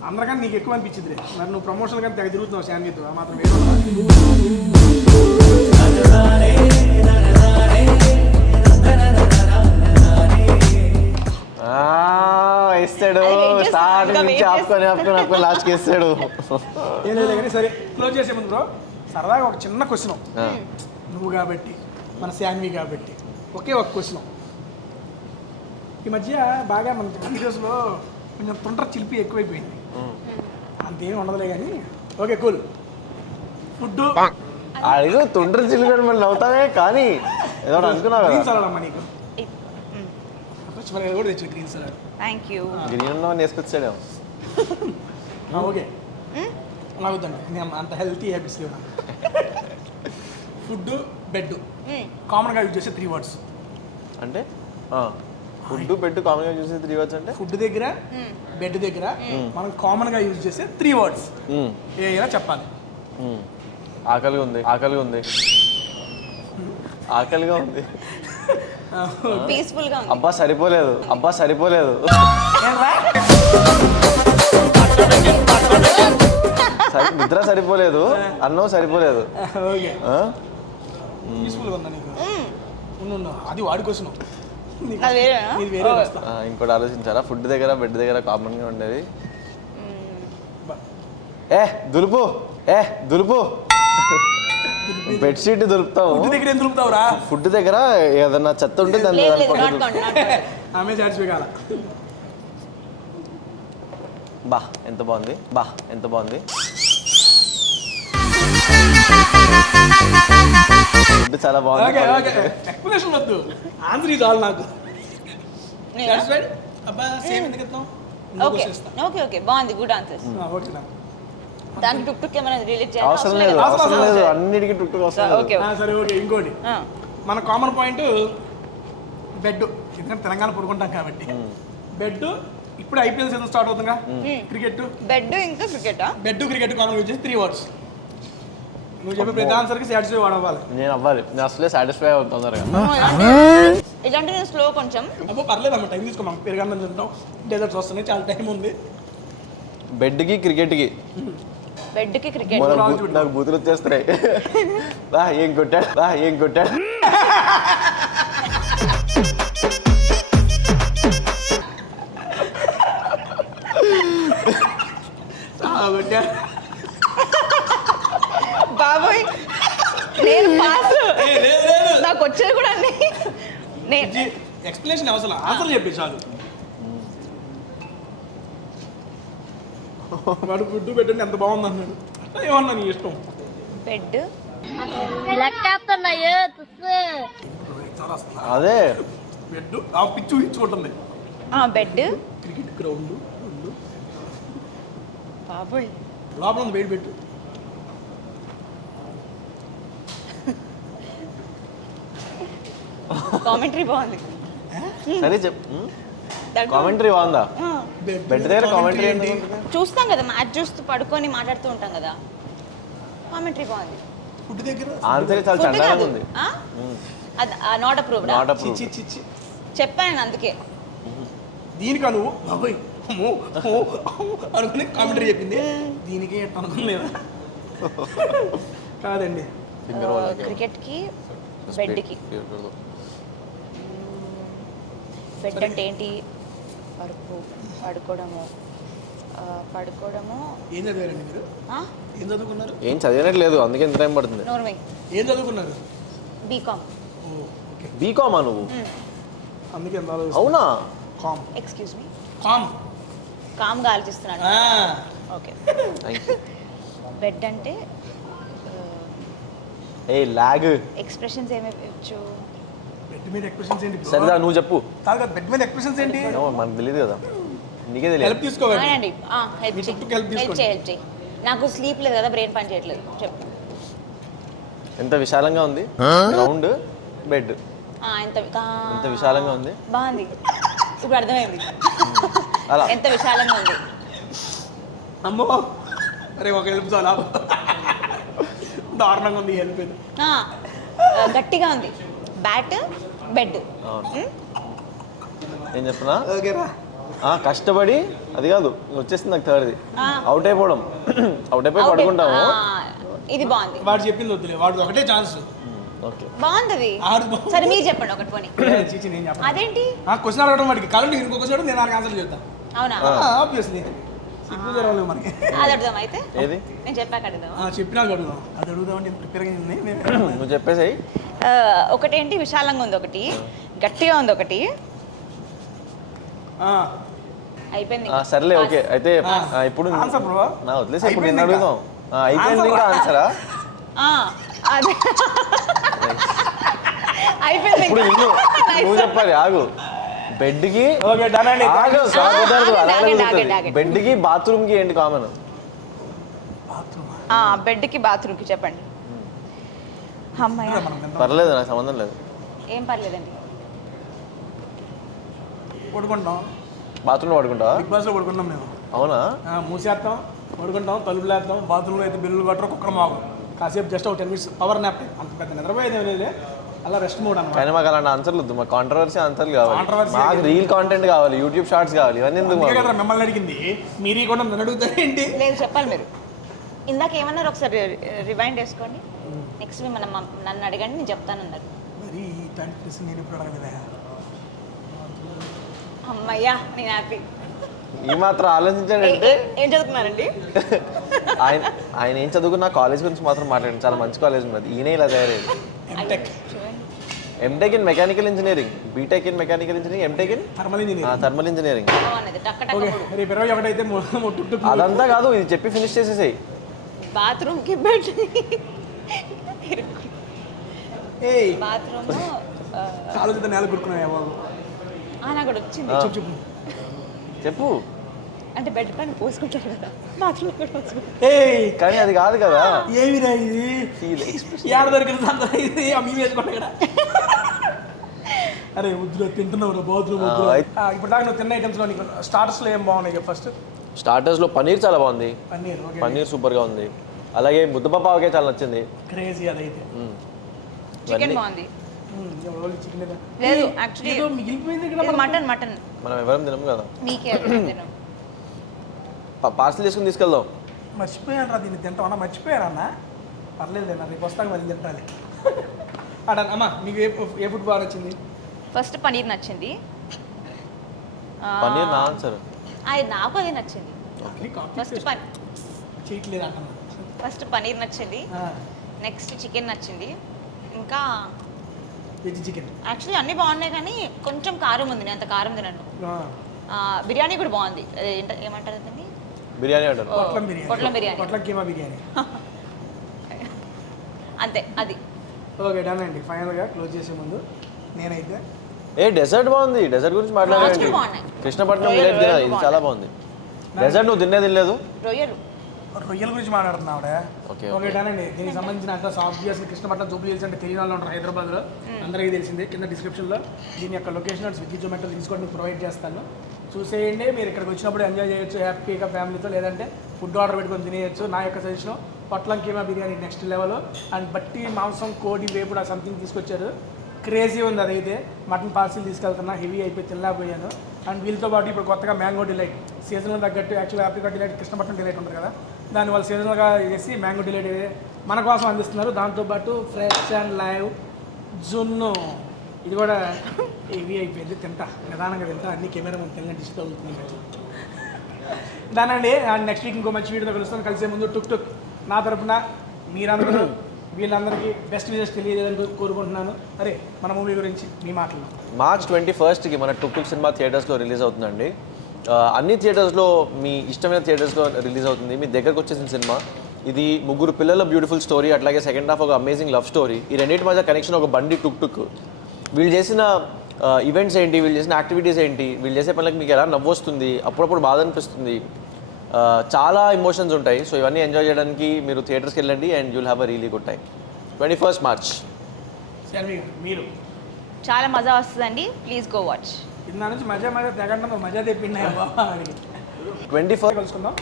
అందరికన్నా నీకు ఎక్కువ అనిపించింది. మరి నువ్వు ప్రమోషన్ కానీ తెగ తిరుగుతున్నావు శాన్వితో మాత్రం వేరే వేస్తాడు. స్టార్టింగ్ నుంచి ఆపుకొని లాస్ట్కి వేస్తాడు. ఏం లేదు కానీ సరే క్లోజ్ చేసే ముందు బ్రో సరదాగా ఒక చిన్న క్వశ్చన్. నువ్వు కాబట్టి మన శాన్వి కాబట్టి ఒకే ఒక క్వశ్చన్. ఈ మధ్య బాగా మన వీడియోస్లో కొంచెం తొందర చిలిపి ఎక్కువైపోయింది. అంతేం ఉండదులే కానీ ఓకే కూల్. ఫుడ్ అడిగి తుండ్రి చిల్లుకొని మళ్ళీ నవ్వుతానే కానీ ఏదో అనుకున్నావు కదా. గ్రీన్ సలాడ్ అమ్మా నీకు కూడా తెచ్చు green salad. Thank you. Green ఉన్నవన్నీ వేసుకొచ్చాడు. ఓకే నవ్వుతాను నేను అంత హెల్తీ హ్యాబిట్స్ లేవు. ఫుడ్ బెడ్ కామన్గా యూజ్ చేసే 3 words అంటే ఫుడ్ బెడ్ కామన్గా చూసే 3 words అంటే ఫుడ్ దగ్గర బెడ్ దగ్గర మనం కామన్గా యూజ్ చేసే 3 words ఏదైనా చెప్పాలి. ఆకలిగా ఉంది, ఆకలిగా ఉంది, ఆకలిగా ఉంది, పీస్ఫుల్ గా ఉంది. అబ్బా సరిపోలేదు, అబ్బా సరిపోలేదు, నిద్ర సరిపోలేదు, అన్నం సరిపోలేదు. ఓకే పీస్ఫుల్గా ఉందా నీకు? ఉండు అది వాడుకోసం వేరే వస్తా. ఇంకోటి ఆలోచించారా? ఫుడ్ దగ్గర బెడ్ దగ్గర కామన్గా ఉండేది దులుపు, దులుపు, బెడ్షీట్ దులుపుతావు. ఫుడ్ దగ్గర ఏం దులుపుతావురా? ఫుడ్ దగ్గర ఏదన్నా చెత్త ఉంటే దాన్ని ఆమె సాటిస్ఫై కాల. బా ఎంత బాగుంది, బా ఎంత బాగుంది. ఫుడ్ చాలా బాగుంది. ఎక్స్ప్లెనేషన్ వద్దు, ఆన్సర్ ఇది చాలు నాకు. అబ్బా సేమ్ ఎందుకు ఇస్తాం? ఓకే ఓకే ఓకే బాగుంది. Good answers. ఓకే నాకు దానికి టుక్ టుక్ ఏమైనా రిలేట్ చేయాలి? అవసరం లేదు, అవసరం లేదు, అన్నిటికీ టుక్ టుక్ అవసరం లేదు. ఓకే సరే ఓకే. ఇంకోటి మన కామన్ పాయింట్ బెడ్. ఎందుకంటే తెలంగాణ పడుకుంటాం కాబట్టి బెడ్. ఇప్పుడు ఐపీఎల్ సీజన్ స్టార్ట్ అవుతుందిగా. క్రికెట్ బెడ్ ఇంకా క్రికెటా? బెడ్ క్రికెట్ కామన్ యూజ్ చేసి 3 words. నువ్వు చెప్పే ప్రతి ఆన్సర్కి సాటిస్ఫై అవ్వాలి. నేను అవ్వాలి, నేను అసలే సాటిస్ఫై అవుతుంది తొందరగా. ఇలాంటి నేను స్లో కొంచెం. అబ్బో పర్లేదమ్మా, టైం తీసుకో. మనం పెరుగన్నం తింటాం, డెజర్ట్స్ వస్తున్నాయి, చాలా టైం ఉంది. బెడ్కి క్రికెట్కి బెడ్కి క్రికెట్ నాకు బూతులు వచ్చేస్తున్నాయి. ఏం కొట్టాడు, ఏం కొట్టాడు. బాబోయ్ నేను పాస్. నాకు వచ్చేది కూడా అన్ని. ఎక్స్ప్లెనేషన్ అవసరం, ఆన్సర్ చెప్పి చాలు. వాడు ఫుడ్ పెట్టండి ఎంత బాగుంది అన్నాడు. ఏమన్నా నీ ఇష్టం. బెడ్ అదే బెడ్ ఆ పిచ్చు ఇచ్చుకుంటుంది. బెడ్ క్రికెట్ గ్రౌండ్ బాబోయ్ లోపల ఉంది బెడ్ పెట్టు. కామెంటరీ బాగుంది. సరే చెప్పు. కామెంటరీ బాగుందా? బెడ్ దగ్గర కామెంటరీ ఏంటి? చూస్తాం కదా, మ్యాచ్ చూస్తూ పడుకొని మాట్లాడుతూ ఉంటాం కదా. కామెంటరీ బాగుంది. ఫుడ్ దగ్గర ఆన్సర్ చాలా చండాలంగా ఉంది. Not approved. Not approved. చిచ్చి చెప్పాను నేను అందుకే. దీనికి నువ్వు బాబోయ్ అనుకుని కామెంటరీ చెప్పింది. దీనికి అనుకునేదా? కాదండి. క్రికెట్కి బెడ్కి. బెడ్ అంటే ఏంటి? పడుకోవడము. ఏం చదివారండి మీరు? ఏం చదువుకున్నారు? ఏం చదివినట్లేదు, అందుకే ఎంత టైం పడుతుంది. నోర్మై. ఏం చదువుకున్నారు? బీకామ్. బీకామా నువ్వు? అందుకే ఎంత అవునా? కామ్. Excuse me. కామ్గా ఆలోచిస్తున్నాను. ఓకే. Thank you. బెడ్ అంటే ఏ లాగ్ ఎక్స్ప్రెషన్స్ ఏమి ఇవ్వచ్చు? బెడ్ మీద ఎక్స్ప్రెషన్స్ ఏంటి bro? సరేదా నువ్వు చెప్పు. కాదు కదా బెడ్ మీద ఎక్స్ప్రెషన్స్ ఏంటి? ఏమో మనకు తెలియదు కదా, నీకే తెలియదు. హెల్ప్ తీసుకోవాలి. అవునండి హెల్ప్ మీ చేయి చుట్టూ help తీసుకోండి. హెల్ప్ చేయి. నాకు స్లీప్ లేదు కదా, బ్రెయిన్ పని చేయట్లేదు. చెప్పు. ఎంత విశాలంగా ఉంది గ్రౌండ్, బెడ్ ఎంత విశాలంగా ఉంది. బాగుంది, ఇప్పుడు అర్థమైంది అలా ఎంత విశాలంగా ఉంది. అమ్మో అరే ఒక హెల్ప్ చాలా దారుణంగా ఉంది హెల్ప్. ఆ, గట్టిగా ఉంది. Bat bed. ఏం చెప్పనా, ఓకేరా. కష్టపడి అది కాదు వచ్చేసింది నాకు థర్డ్ది, ఆ. అవుట్ అయిపోవడం. అవుట్ అయిపోయి పడుకుంటాము. ఇది బాగుంది, వాడు చెప్పింది వద్దులే, వాడు ఒకటే ఛాన్స్. ఓకే బాగుంది. ఆడు సరే మీరు చెప్పండి ఒకటి పోనీ. చీచి నేను చెప్పను. అదేంటి? క్వశ్చన్ అడగడం వాడికి కాలంటే ఇంకొక చోట నేను నాకు ఆన్సర్ చెప్తాను. అవునా? ఆబ్వియస్లీ సిగ్గు జరగలేదు మనకి. అది అడుగుదాం అయితే. ఏది నేను చెప్పాక అడుగుదాం. చెప్పినాక అడుగుదాం. అది అడుగుదాం అంటే ప్రిపేర్గా నువ్వు చెప్పేసాయి. ఒకటేంటి విశాలంగా ఉంది, ఒకటి గట్టిగా ఉంది, ఒకటి అయిపోయింది. సర్లే ఓకే అయితే ఇప్పుడు ఆన్సర్ బ్రో. నా వదిలేసి ఇప్పుడు అయిపోయింది నేను ఇంకా. అడుగుదాం. అయిపోయింది ఇంకా ఆన్సరా. అదే అయిపోయింది ఇప్పుడు ఇంకా. నువ్వు చెప్పాలి, ఆగు. బెడ్కి ఓకే డన్ అండి. బెడ్కి బాత్రూమ్కి ఏంటి కామన్? బెడ్కి బాత్రూమ్కి చెప్పండి. అమ్మాయి పర్లేదు, నాకు సంబంధం లేదు. ఏం పర్లేదండి. పడుకుంటాం, బాత్రూమ్లో పడుకుంటావా? బిగ్ బాస్లో పడుకుంటాం మేము. అవునా? మూసేస్తాం, పడుకుంటాం, తలుపులు వేస్తాం. బాత్రూంలో అయితే బిల్లులు కట్టరు, కుక్కర్ మాకు కాసేపు జస్ట్ ఒక 10 minutes పవర్ నాప్. అంత పెద్ద నిద్రపోయేది లేదు, అలా రెస్ట్ మోడ్ అన్నమాట. కానీ మాకు అలాంటి ఆన్సర్లు వద్దు, మాకు కాంట్రవర్సీ ఆన్సర్లు కావాలి. Controversy మాకు రీల్ కాంటెంట్ కావాలి, యూట్యూబ్ షార్ట్స్ కావాలి. ఇవన్నీ ఎందుకు అందుకే మాకు? కదా మిమ్మల్ని అడిగింది, మీరు కూడా నన్ను అడుగుతారేంటి? లేదు చెప్పాలి మీరు. ఇందాక ఏమన్నారు ఒకసారి రివైండ్ చేసుకోండి. నెక్స్ట్ మనం నన్ను అడగండి, నేను చెప్తాను అన్నారు. మరి ఇట్లాంటి ప్రశ్న నేను ఇప్పుడు అడగలేదా? అమ్మయ్యా నేను హ్యాపీ. ఈ మాత్రం ఆలోచించాడంటే ఏం చదువుతున్నారండి? ఆయన ఏం చదువుకున్నా కాలేజ్ గురించి మాత్రం మాట్లాడండి. చాలా మంచి కాలేజ్ ఉన్నది. ఈయన ఇలా తయారయ్యింది. M Tech, M Tech in mechanical engineering, B Tech in mechanical engineering, M Tech in thermal engineering. Thermal engineering. బాగున్నది. టక్క టక్క ఓకే పొడు. రేపు 21 అయితే అదంతా కాదు, ఇది చెప్పి ఫినిష్ చేసేసాయి. బాత్రూమ్కి బెడ్, ఏయ్ బాత్రూమ్ ఆలోచిత నేల కూరుకున్నాయా బాబు? నాకు కూడా వచ్చింది. చెప్పు చెప్పు. చెప్పు. అంటే బెడ్ పైన పోసుకుంటారు కదా, బాత్రూమ్ కూడా పోసుకుంటారు. ఏయ్ కానీ అది కాదు కదా. ఏమిరా ఇది? Feel ఏడ దొరికింది అంత ఇది అమ్మి వేసుకోండి ఇక్కడ. అరే వద్దురా తింటున్నావు బాత్రూమ్. ఇప్పుడు దాకా నువ్వు తిన్న ఐటమ్స్లో నీకు స్టార్టర్స్లో ఏం బాగున్నాయి ఫస్ట్? స్టార్టర్స్లో పన్నీర్ చాలా బాగుంది. పన్నీర్. ఓకే పన్నీర్ సూపర్గా ఉంది. అలాగే ముద్దపప్పు ఆవకాయ చాలా నచ్చింది. క్రేజీ అదైతే. చికెన్ బాగుంది. చికెన్ లేదు యాక్చువల్లీ ఏదో మిగిలిపోయింది ఇక్కడ. మటన్ మటన్ మనం ఎవరం తినము కదా. మీకే తిన్నాం. పార్సల్ చేసుకుని తీసుకెళ్దాం. మర్చిపోయాను రా, దీన్ని తింటామన్నా మర్చిపోయారన్నా. పర్లేదు నా రేపు వస్తాను మళ్ళీ తింటాలి. అమ్మా మీకు ఏ ఫుడ్ బాగా నచ్చింది? ఫస్ట్ పన్నీర్ నచ్చింది. పన్నీర్ నా ఆన్సర్. అది నాకు అది నచ్చింది. చేయట్లేదు అంటున్నా. ఫస్ట్ పన్నీర్ నచ్చింది, నెక్స్ట్ చికెన్ నచ్చింది, ఇంకా వెజ్ చికెన్. యాక్చువల్లీ అన్నీ బాగున్నాయి కానీ కొంచెం కారం ఉంది, నేను అంత కారం తినను. బిర్యానీ కూడా బాగుంది. ఏమంటారు దాన్ని? బిర్యానీ ఆర్డర్. పొట్లం బిర్యానీ. పొట్లం కీమా బిర్యానీ. అంతే అది. ఓకే డన్ అండి. ఫైనల్గా క్లోజ్ చేసే ముందు నేనైతే డెజర్ట్ బాగుంది. డెజర్ట్ గురించి మాట్లాడండి. Fast బాగున్నాయి. కృష్ణపట్నం విలేజ్ తినా, ఇది చాలా బాగుంది. డెజర్ట్ నువ్వు తినలేదు. రొయ్యలు రొయ్యల గురించి మాట్లాడుతున్నా ఆవిడ. ఓకే ఓకే డన్ అండి. దీనికి సంబంధించిన address obviously Krishnapatnam Jubilee hills అంటే తెలియని వాళ్ళు ఉంటారు హైదరాబాద్లో, అందరికీ తెలిసిందే. కింద డిస్క్రిప్షన్లో దీని యొక్క లొకేషన్ స్విగ్గీ జొమాటో లింక్స్ కూడా మీకు ప్రొవైడ్ చేస్తాను. చూసేయండి. మీరు ఇక్కడికి వచ్చినప్పుడు ఎంజాయ్ చేయొచ్చు హ్యాపీగా ఫ్యామిలీతో, లేదంటే ఫుడ్ ఆర్డర్ పెట్టుకొని తినేయచ్చు. నా యొక్క సజెషన్ పొట్లం keema biryani next level. And బట్టి మాంసం కోడి వేపుడు సంథింగ్ తీసుకొచ్చారు, క్రేజీ ఉంది అదైతే. మటన్ పార్సిల్ తీసుకెళ్తున్నా, హెవీ అయిపోయి తినలేకపోయాను. అండ్ వీళ్ళతో పాటు ఇప్పుడు కొత్తగా మ్యాంగో డిలైట్ సీజనల్ తగ్గట్టు, actual Africa delight Krishnapatnam delight ఉంటుంది కదా, దాన్ని వాళ్ళు సీజనల్గా చేసి మ్యాంగో డిలైట్ మన కోసం అందిస్తున్నారు. దాంతోపాటు ఫ్రెష్ అండ్ లైవ్ జున్ను, ఇది కూడా హెవీ అయిపోయింది. తింటా నిదానంగా తింటా, అన్ని కెమెరా ముందు తిన్న డిష్ తగ్గుతుంది దానండి. అండ్ నెక్స్ట్ వీక్ ఇంకో మంచి వీడియోతో కలుస్తాను. కలిసే ముందు టుక్ టుక్ నా తరపున మీరందరూ వీళ్ళందరికీ బెస్ట్ విజెస్ తెలియజేయాలని కోరుకుంటున్నాను. అరే మన మూవీ గురించి మీ మాటలు. మార్చ్ 21కి మన టుక్ టుక్ సినిమా థియేటర్స్లో రిలీజ్ అవుతుందండి. అన్ని థియేటర్స్లో మీ ఇష్టమైన థియేటర్స్లో రిలీజ్ అవుతుంది. మీ దగ్గరకు వచ్చేసిన సినిమా. ఇది ముగ్గురు పిల్లల బ్యూటిఫుల్ స్టోరీ, అట్లాగే సెకండ్ హాఫ్ ఒక అమేజింగ్ లవ్ స్టోరీ. ఈ రెండింటి మధ్య కనెక్షన్ ఒక బండి టుక్ టుక్. వీళ్ళు చేసిన ఈవెంట్స్ ఏంటి, వీళ్ళు చేసిన యాక్టివిటీస్ ఏంటి, వీళ్ళు చేసే పనులకు మీకు ఎలా నవ్వు వస్తుంది, అప్పుడప్పుడు బాధ అనిపిస్తుంది, చాలా ఎమోషన్స్ ఉంటాయి. సో ఇవన్నీ ఎంజాయ్ చేయడానికి మీరు థియేటర్స్కి వెళ్ళండి and you'll have a really good time. 21st March. మీరు చాలా మజా వస్తుందండి, ప్లీజ్ గో వాచ్. ఇందా నుంచి మజా తెగంటే మజా తెప్పిండి బాబా. 24 కలుసుకుందాం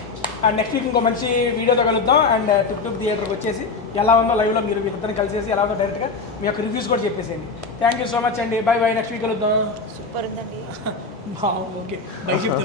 అండ్ నెక్స్ట్ వీక్ ఇంకో మంచి వీడియోతో కలుద్దాం. అండ్ టుక్ టుక్ థియేటర్కి వచ్చేసి ఎలా ఉందో లైవ్లో మీరు ఇద్దరిని కలిసేసి ఎలా ఉందో డైరెక్ట్గా మీ యొక్క రివ్యూస్ కూడా చెప్పేసేయండి. థ్యాంక్ యూ సో మచ్ అండి. బై బై, నెక్స్ట్ వీక్ కలుద్దాం. సూపర్ ఉందండి. ఓకే బై చెప్తే